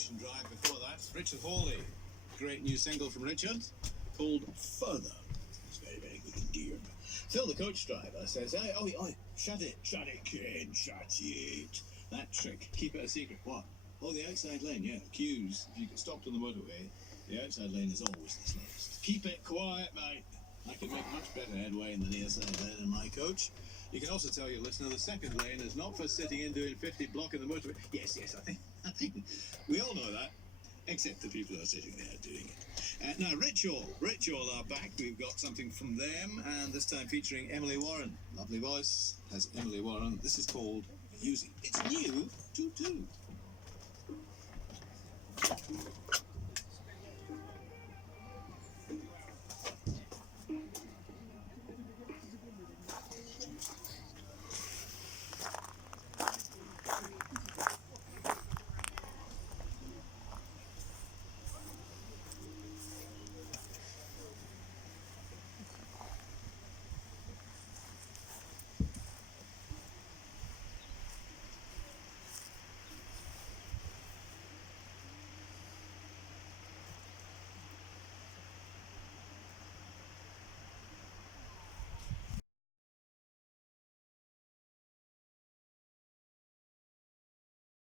Ocean Drive before that. Richard Hawley, great new single from Richard called Further. It's very, very good indeed. Phil, the coach driver, says, oi, shut it, Ken, shut it. That trick, keep it a secret. What? Oh, the outside lane, yeah, queues. If you get stopped on the motorway, the outside lane is always the slowest. Keep it quiet, mate. I can make much better headway in the near side lane in my coach. You can also tell your listener the second lane is not for sitting in doing 50 blocking the motorway. Yes, I think we all know that, except the people who are sitting there doing it. Now, Rich All are back. We've got something from them, and this time featuring Emily Warren. Lovely voice has Emily Warren. This is called Using. It's new, too.